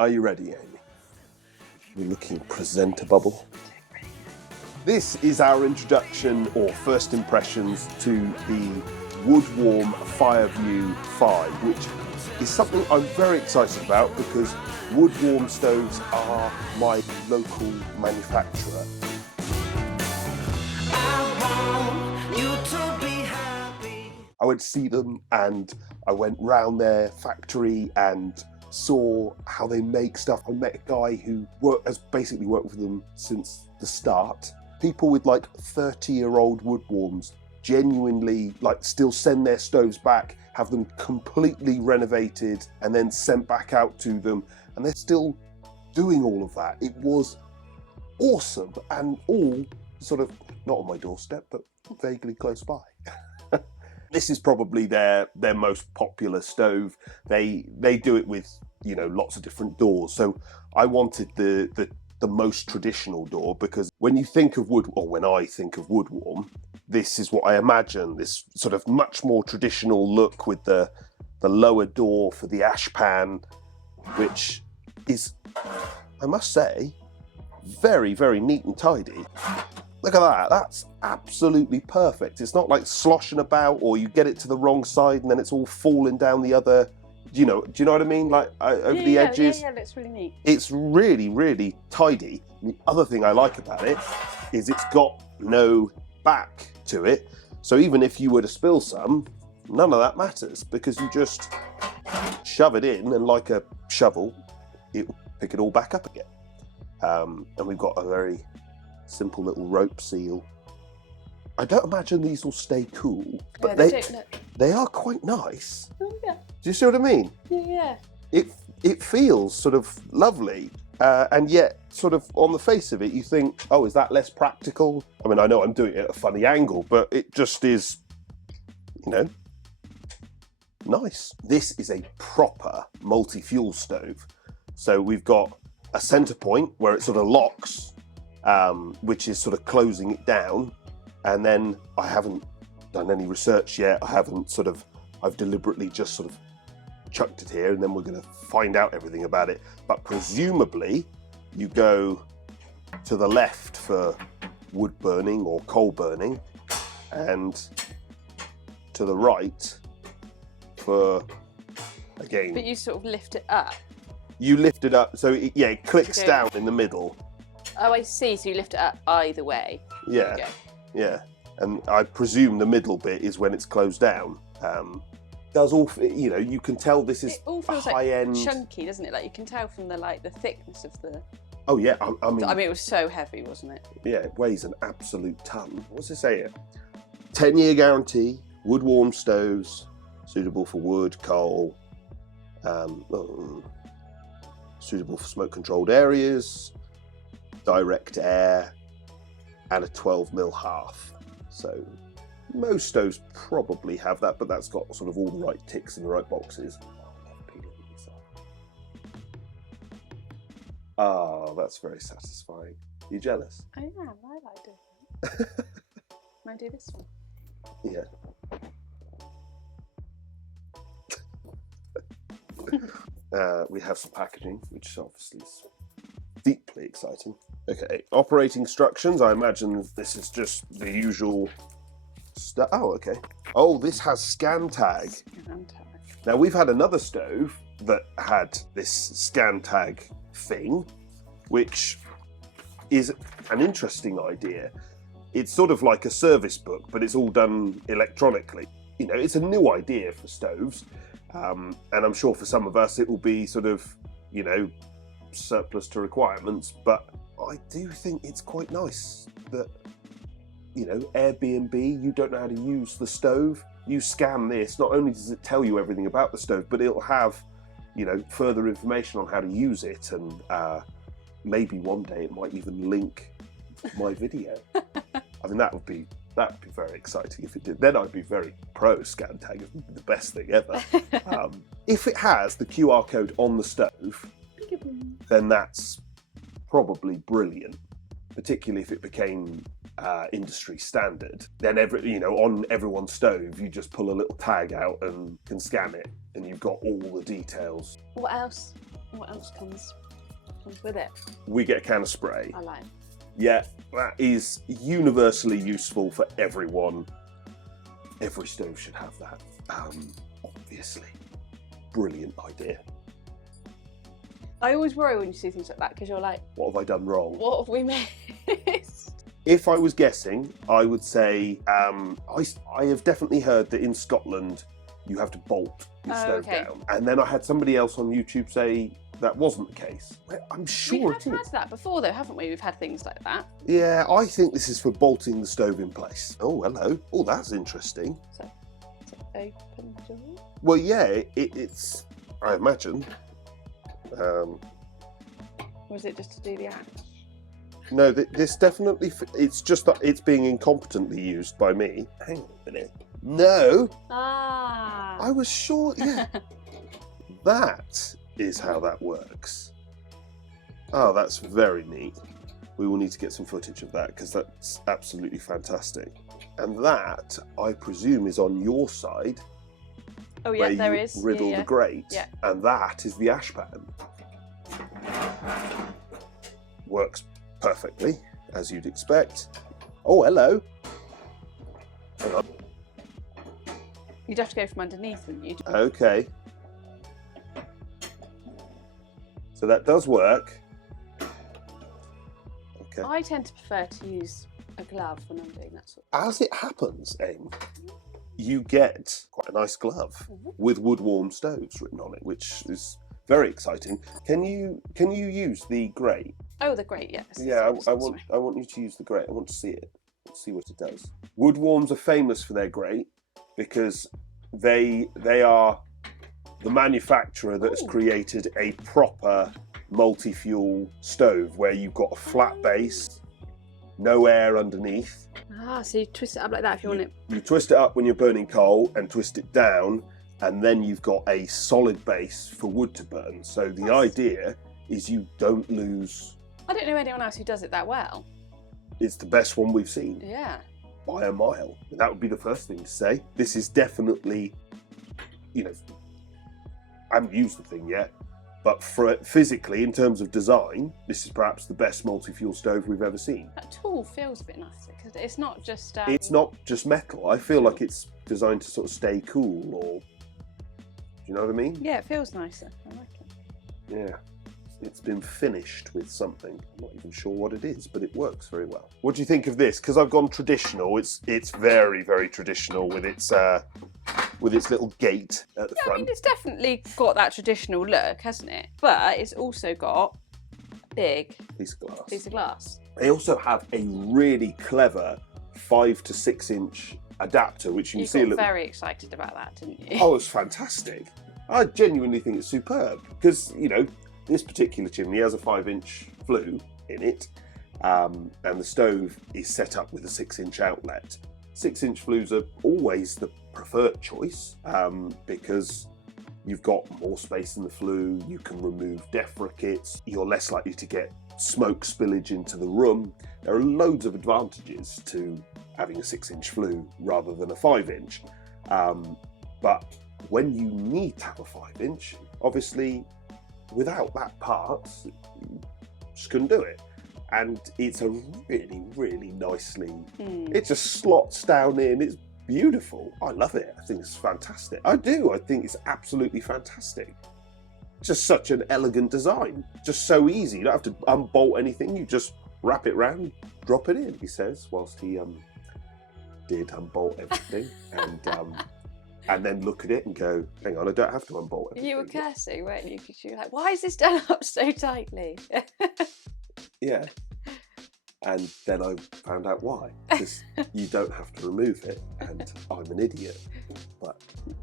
Are you ready, Amy? We're looking presentable. This is our introduction or first impressions to the Woodwarm Fireview 5, which is something I'm very excited about because Woodwarm stoves are my local manufacturer. I went to see them and I went round their factory and saw how they make stuff. I met a guy who has basically worked with them since the start. People with like 30-year-old Woodwarms genuinely like still send their stoves back, have them completely renovated and then sent back out to them, and they're still doing all of that. It was awesome and all sort of not on my doorstep but vaguely close by. This is probably their most popular stove. They do it with, you know, lots of different doors. So I wanted the most traditional door because when you think of when I think of Woodwarm, this is what I imagine, this sort of much more traditional look with the lower door for the ash pan, which is, I must say, very, very neat and tidy. Look at that, that's absolutely perfect. It's not like sloshing about or you get it to the wrong side and then it's all falling down the other, do you know what I mean? Like over the edges. Yeah, looks really neat. It's really, really tidy. The other thing I like about it is it's got no back to it. So even if you were to spill some, none of that matters because you just shove it in and like a shovel, it will pick it all back up again. And we've got a very simple little rope seal. I don't imagine these will stay cool, but they are quite nice. Oh yeah. Do you see what I mean? Yeah. It feels sort of lovely, and yet sort of on the face of it, you think, oh, is that less practical? I mean, I know I'm doing it at a funny angle, but it just is, you know, nice. This is a proper multi-fuel stove. So we've got a center point where it sort of locks, which is sort of closing it down. And then I haven't done any research yet. I've deliberately just sort of chucked it here and then we're going to find out everything about it. But presumably you go to the left for wood burning or coal burning and to the right for, again... But you sort of lift it up. You lift it up, so it clicks down in the middle. Oh, I see. So you lift it up either way. Yeah, yeah. And I presume the middle bit is when it's closed down. Does all, you know, you can tell this is it all feels a high-end... like chunky, doesn't it? Like you can tell from the thickness of the... Oh yeah, I mean, it was so heavy, wasn't it? Yeah, it weighs an absolute ton. What's it say here? 10-year guarantee, wood-warm stoves, suitable for wood, coal, suitable for smoke-controlled areas, direct air, and a 12mm hearth. So most stoves probably have that, but that's got sort of all the right ticks in the right boxes. Oh, that's very satisfying. Are you jealous? I am. I like doing that. Can I do this one? Yeah. We have some packaging, which obviously is deeply exciting. Okay, operating instructions. I imagine this is just the usual stuff. Oh, okay. Oh, this has scan tag. Scan tag. Now, we've had another stove that had this scan tag thing, which is an interesting idea. It's sort of like a service book, but it's all done electronically. You know, it's a new idea for stoves. And I'm sure for some of us it will be sort of, you know, surplus to requirements, but I do think it's quite nice that, you know, Airbnb, you don't know how to use the stove, you scan this, not only does it tell you everything about the stove, but it'll have, you know, further information on how to use it, and maybe one day it might even link my video. I mean, that would be very exciting if it did. Then I'd be very pro scan tag. It would be the best thing ever. If it has the QR code on the stove, then that's probably brilliant, particularly if it became industry standard. Then on everyone's stove, you just pull a little tag out and can scan it, and you've got all the details. What else What else comes with it? We get a can of spray. I like. Yeah, that is universally useful for everyone. Every stove should have that. Obviously. Brilliant idea. I always worry when you see things like that because you're like, What have I done wrong? what have we missed? If I was guessing, I would say I have definitely heard that in Scotland you have to bolt your stove down. And then I had somebody else on YouTube say that wasn't the case. I'm sure it is. We've had that before though, haven't we? We've had things like that. Yeah, I think this is for bolting the stove in place. Oh, hello. Oh, that's interesting. So, open the door? Well, yeah, it's, I imagine. Was it just to do the act? No, this definitely, it's just that it's being incompetently used by me. Hang on a minute. No. Ah. I was sure, yeah. That is how that works. Oh, that's very neat. We will need to get some footage of that because that's absolutely fantastic. And that, I presume, is on your side. Oh yeah, there is. Where you riddle the grate. Yeah. And that is the ash pan. Works perfectly, as you'd expect. Oh, hello. Hang on. You'd have to go from underneath, wouldn't you? Okay. So that does work. Okay. I tend to prefer to use a glove when I'm doing that sort of As it happens, Aim, you get quite a nice glove with Woodwarm stoves written on it, which is very exciting. Can you use the grate? Oh, the grate, yes. Yeah, I want you to use the grate. I want to see it. See what it does. Woodwarms are famous for their grate because they are the manufacturer that has created a proper multi-fuel stove where you've got a flat base, no air underneath. Ah, so you twist it up like that if you want it. You twist it up when you're burning coal and twist it down, and then you've got a solid base for wood to burn. So the idea is you don't lose. I don't know anyone else who does it that well. It's the best one we've seen. Yeah. By a mile. That would be the first thing to say. This is definitely, you know, I haven't used the thing yet, but for physically, in terms of design, this is perhaps the best multi-fuel stove we've ever seen. That tool feels a bit nicer because it's not just. It's not just metal. I feel like it's designed to sort of stay cool, or do you know what I mean? Yeah, it feels nicer. I like it. Yeah. It's been finished with something. I'm not even sure what it is, but it works very well. What do you think of this? Because I've gone traditional. It's very, very traditional with its little gate at the front. I mean, it's definitely got that traditional look, hasn't it? But it's also got a big piece of glass. Piece of glass. They also have a really clever 5 to 6 inch adapter, which you can see a little. Very excited about that, didn't you? Oh, it's fantastic. I genuinely think it's superb because, you know, this particular chimney has a 5-inch flue in it, and the stove is set up with a 6-inch outlet. 6-inch flues are always the preferred choice because you've got more space in the flue, you can remove defricates, you're less likely to get smoke spillage into the room. There are loads of advantages to having a 6-inch flue rather than a 5-inch. But when you need to have a 5-inch, obviously, without that part, you just couldn't do it. And it's a really, really nicely, it just slots down in, it's beautiful. I love it, I think it's fantastic. I do, I think it's absolutely fantastic. Just such an elegant design, just so easy. You don't have to unbolt anything, you just wrap it round, drop it in, he says, whilst he did unbolt everything. And then look at it and go, hang on, I don't have to unbolt everything. You were cursing, weren't you? Because you were like, why is this done up so tightly? Yeah. And then I found out why. Because you don't have to remove it, and I'm an idiot. But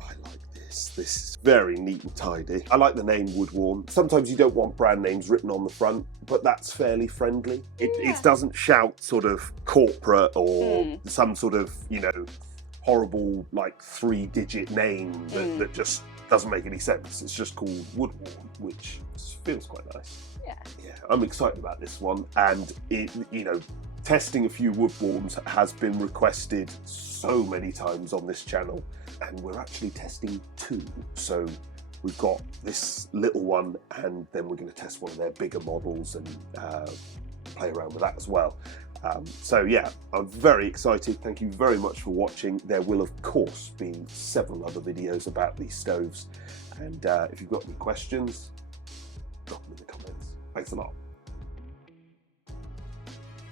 I like this. This is very neat and tidy. I like the name Woodwarm. Sometimes you don't want brand names written on the front, but that's fairly friendly. It doesn't shout sort of corporate or some sort of, you know, horrible like 3-digit name that just doesn't make any sense. It's just called Woodwarm, which feels quite nice. Yeah, I'm excited about this one, and it, you know, testing a few Woodwarms has been requested so many times on this channel, and we're actually testing 2. So we've got this little one, and then we're going to test one of their bigger models and play around with that as well. So yeah, I'm very excited. Thank you very much for watching. There will of course be several other videos about these stoves, and if you've got any questions, drop them in the comments. Thanks a lot.